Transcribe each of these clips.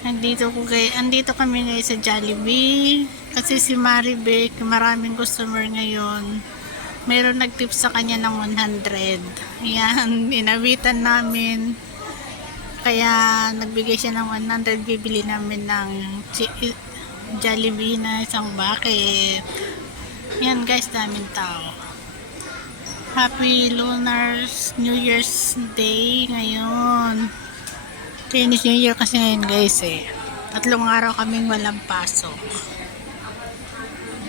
Andito kami ngayon sa Jollibee kasi si Maribec, maraming customer ngayon. Meron nag-tip sa kanya ng 100. Yan, inawitan namin. Kaya nagbigay siya ng 100, bibili namin ng Jollibee na isang bucket. Yan guys, daming tao. Happy Lunar New Year's Day ngayon. Chinese New Year kasi ngayon guys eh. 3 araw kaming walang pasok.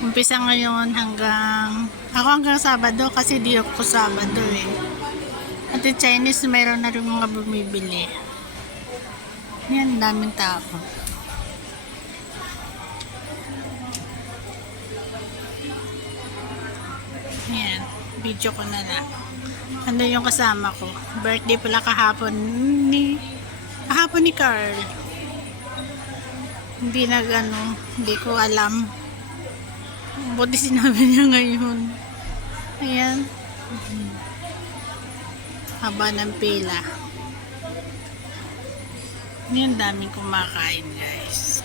Umpisa ngayon hanggang Sabado kasi di ako Sabado eh. At yung Chinese mayroon na rin mga bumibili. Yan, daming tao. Yan, video ko na lang. Ano yung kasama ko? Birthday pala kahapon ni Carl. Hindi ko alam. Buti sinabi niya ngayon. Ayan. Haba ng pila. Ayan, daming kumakain guys.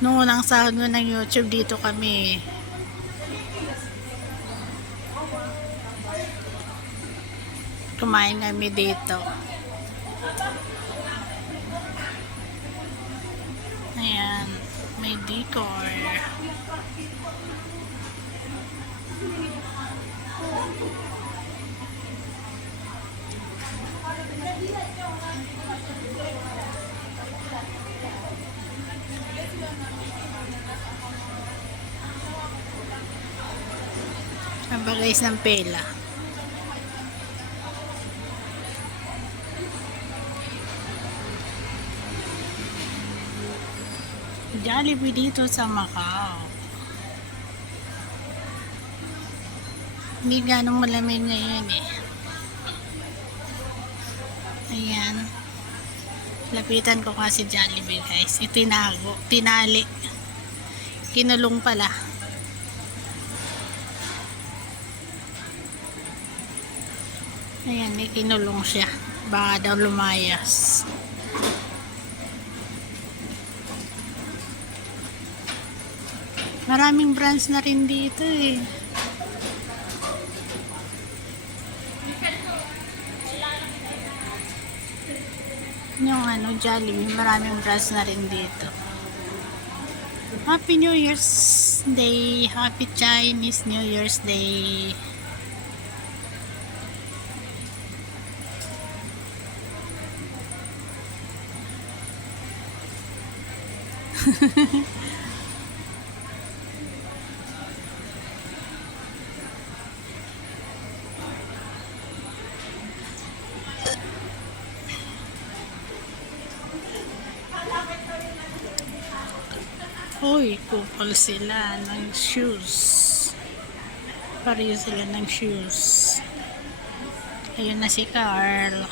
Noong unang sahod mo ng YouTube, dito kami. Kumain kami dito. Ayan, may decor. Ang bagay ng pela. Jollibee dito sa Macau. Hindi ganong malamig ngayon eh. Ayan. Lapitan ko kasi Jollibee guys. Tinali. Kinulong pala. Ayan, kinulong siya. Baka daw lumayas. Maraming brands na rin dito eh. Yung Jollibee, maraming brands na rin dito. Happy New Year's Day! Happy Chinese New Year's Day! Uy, kupal sila ng shoes. Pareho sila ng shoes. Ayun na si Carl.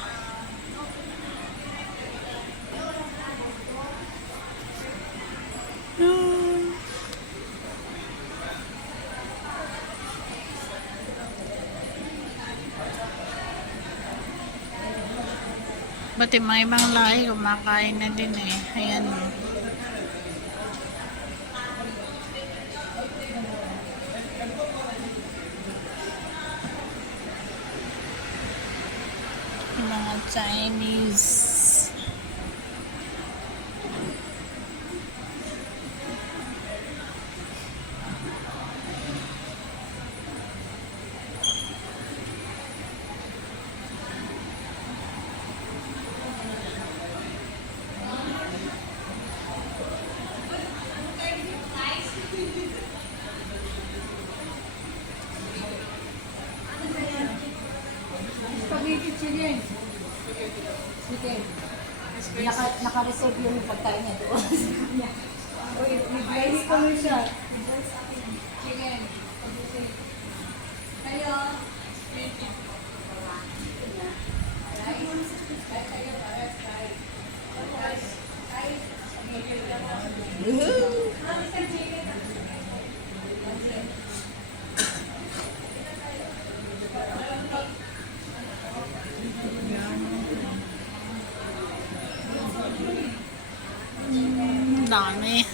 Ba't yung mga ibang lahi kumakain na din eh. Ayan o. Mga Chinese. Naka-reserve yung pagkain niya doon. Uy, may ko mo siya. Chicken. Kayo. dami.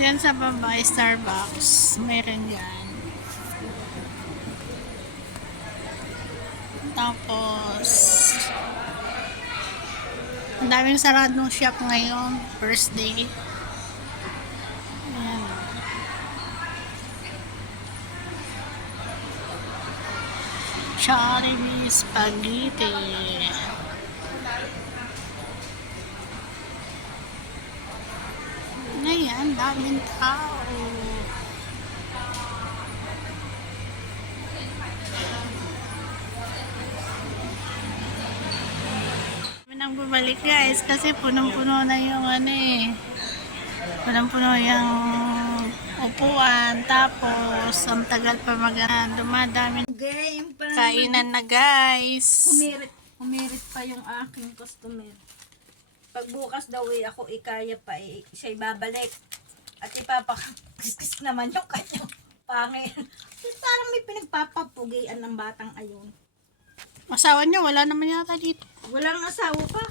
Diyan sa baba, Starbucks. Meron yan. Tapos, ang daming saradong shop ngayon. First day. Ayan. Jollibee Spaghetti. Ngayon, daming tao. Nang bumalik guys kasi punong-puno na yung ano eh. Punong-puno yung upuan. Tapos, ang tagal pa dumadami. Game pa. Kainan na guys. Humirit pa yung aking customer. Pagbukas daw ako ikaya pa siya'y babalik. At ipapakis naman yung kanyang pangil. Parang may pinagpapapugian ng batang ayon. Asawa niya, wala naman yata dito. Walang asawa pa.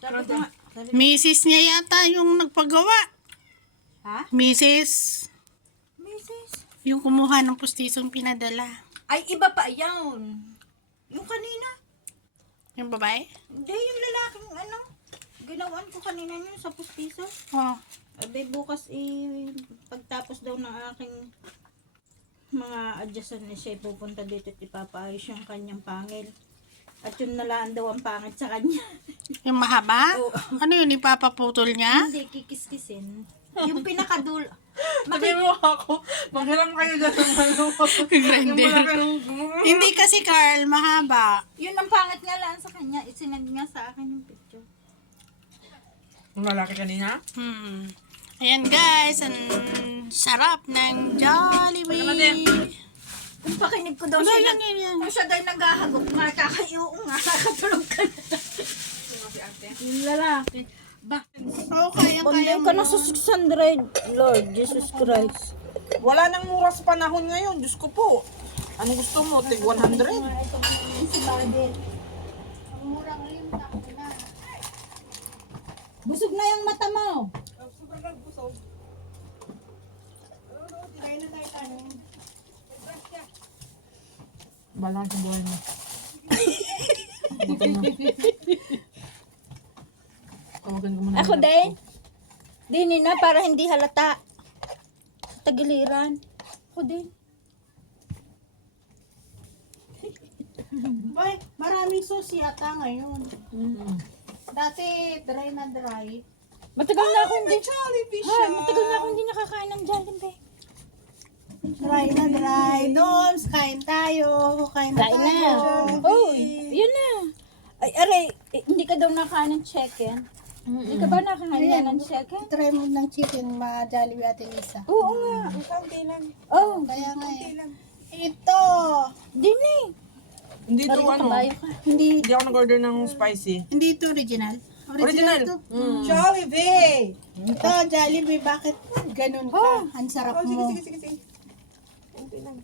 Sabi ko nga. Mrs. niya yata yung nagpagawa. Ha? Mrs. Mrs. Yung kumuha ng pustisong pinadala. Ay, iba pa yun. Yung kanina. Yung babae? Hindi, yung lalaking ginawan ko kanina yun sa pustiso. Oh. Abe, bukas pagtapos daw ng aking mga adjustan na siya pupunta dito at ipapaayos yung kanyang pangil. At yun nalaan daw ang pangit sa kanya. Yung mahaba? Oo. Ano yun, ipapaputol niya? Hindi, kikiskisin. Yung pinakadulo. Sabi mo ako, maghiram kayo dyan ng maluwag. Grinder. Hindi kasi Carl, mahaba. Yun ang pangit nga lang sa kanya. Isinend nga sa akin yung picture. Yung lalaki kanina? Ayan guys, ang sarap ng Jollibee. Kung pakinig ko daw Wala siya, lang yan. kung siya daw naghahagok, makakayo nga, nakatulog ka na. Yung lalaki. Okay, ang kaya Banday mo. ka na sa 600, Lord Jesus Christ. Wala nang mura sa panahon ngayon. Diyos ko po. Anong gusto mo? Tig 100? Ito po yung si Badel. Mura ngayon, tako na. Busog na yung mata mo. Balang sa buhay mo. Bukan mo. Tawagan ko muna. Ako din. Dini na para hindi halata. Tagiliran. Ako din. Ay, maraming sauce yata ngayon. Mm. Dati, dry na dry. Matagal na ako hindi. Jollibee Ha, matagal na ako hindi nakakain ng Jollibee. Dry na dry. Doon, kain tayo. Kain na Kain tayo. na. Uy, yun na. Ay, aray, hindi ka daw nakain ng chicken. Hindi ka ba nakain ng chicken? Try mo ng chicken, ma-Jollibee Ate Lisa. Oo nga. Kaunti lang. Oh, Kaya nga Ito. dini. Hindi to Marito ano. kabayo ka. Hindi Hindi ako nag-order ng spicy. hindi ito original. Original. to. Jollibee! Ito, Jollibee, bakit ganun ka? Ang sarap mo. Sige. Kaunti lang.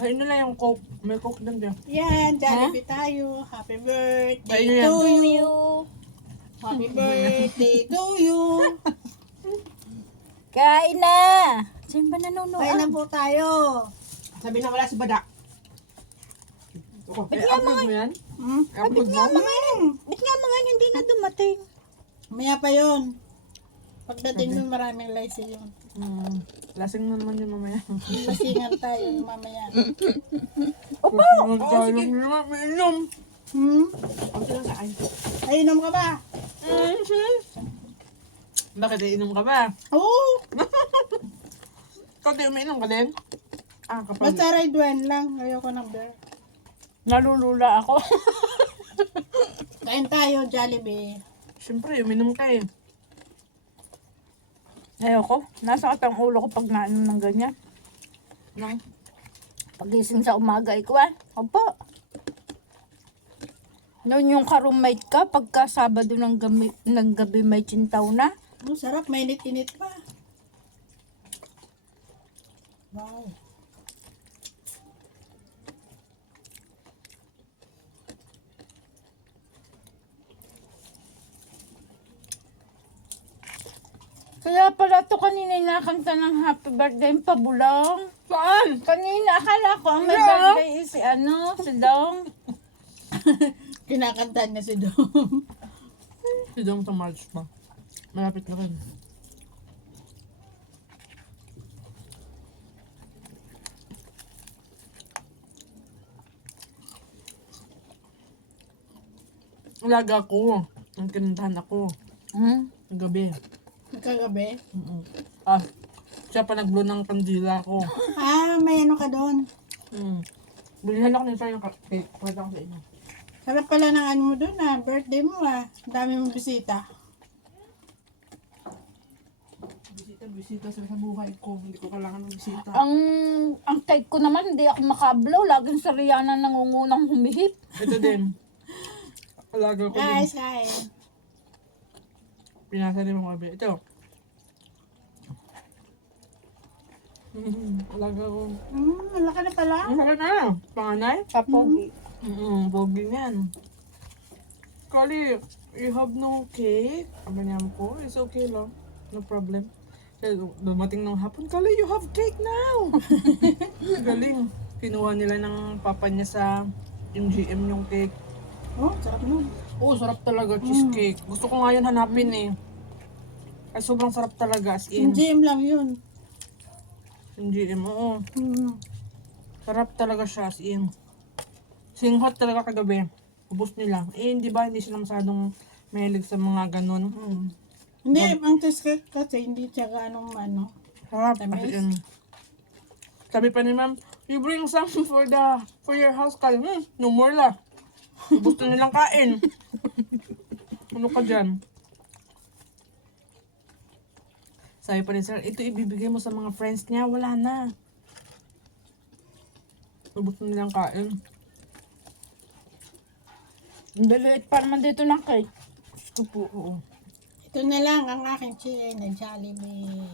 Ay, ano lang yung Coke. May Coke din din. Yan, Jollibee tayo. Happy birthday Ayun yan. to you. You. Happy birthday to you. Kain na. Saan ba nanonood? Kain na po tayo. Sabi na wala si Bada. Ba't nga mga, mo yan? Hmm? Upload mo? ba't nga mga hindi na dumating? Maya pa yun. Pagdating nun, maraming lice yun. Lasing na naman yun mamaya. Masingan tayo mamaya. Opo. Sige. May inom. Hmm? Kaunti lang sa akin. Ay, inom ka ba? Bakit inom ka ba? Oo. Kaunti umainom ka din? Ah, kapag... Basta red wine lang. Ayoko ng beer. Nalulula ako. Kain tayo, Jollibee. Siyempre, uminom ka eh. Ayoko. Nasa ang ulo ko pag nainom ng ganyan. No? Pagising sa umaga, ikaw Opo. Noon yung ka-roommate ka, pagka Sabado ng gabi may tsintaw na. Oh, sarap, mainit-init pa. Wow. Kaya pala to kanina nakanta ng happy birthday yung pabulong. Saan? Kanina, akala ko ang may birthday is si Dong. Kinakanta niya si Dom. Si Dong sa March pa. Malapit na rin. Alaga ko. Ang kinuntahan ako. Ng gabi. Kagabi. Ah, siya pa nag-blow ng kandila ko. May ano ka doon. Bilihan ako nito yung cake. Pwede ako sa inyo. Sarap pala ng ano mo doon birthday mo Ang dami mong bisita. Bisita sa buhay ko. Hindi ko kailangan ng bisita. Ang cake ko naman, hindi ako makablaw. Laging sa Rihanna nangungunang humihip. Ito din. Alaga ko din. Guys, kain. Pinasa rin mga kabe. Ito. Alaga ko. Malaki na pala. Ang sakit na. Panganay? Kapogi. Bogi niyan. Kali, you have no cake? Sabi niya po, it's okay lang. No problem. Kaya dumating ng hapon, Kali, you have cake now! Galing. Kinuha nila ng papa niya sa MGM yung cake. Oh, sarap nun. Oo, sarap talaga, cheesecake. Gusto ko nga yun hanapin eh. Ay, sobrang sarap talaga, as in. GM lang yun. MGM, oo. Sarap talaga siya, as in. Singhot talaga kagabi. Ubus nila. Hindi ba, hindi sila masyadong mahilig sa mga ganun. Hindi, ang cheesecake kasi hindi siya ganong ano. Sarap. Tamis. As in. Sabi pa ni ma'am, you bring some for your house, Kali. No more la. Ubus na nilang kain. Ano ka dyan? Sabi pa ni sir, ito ibibigay mo sa mga friends niya. Wala na. Ubus na nilang kain. Ang daliit pa naman dito ng cake. Gusto po, oo. Ito na lang ang aking chicken na Jollibee.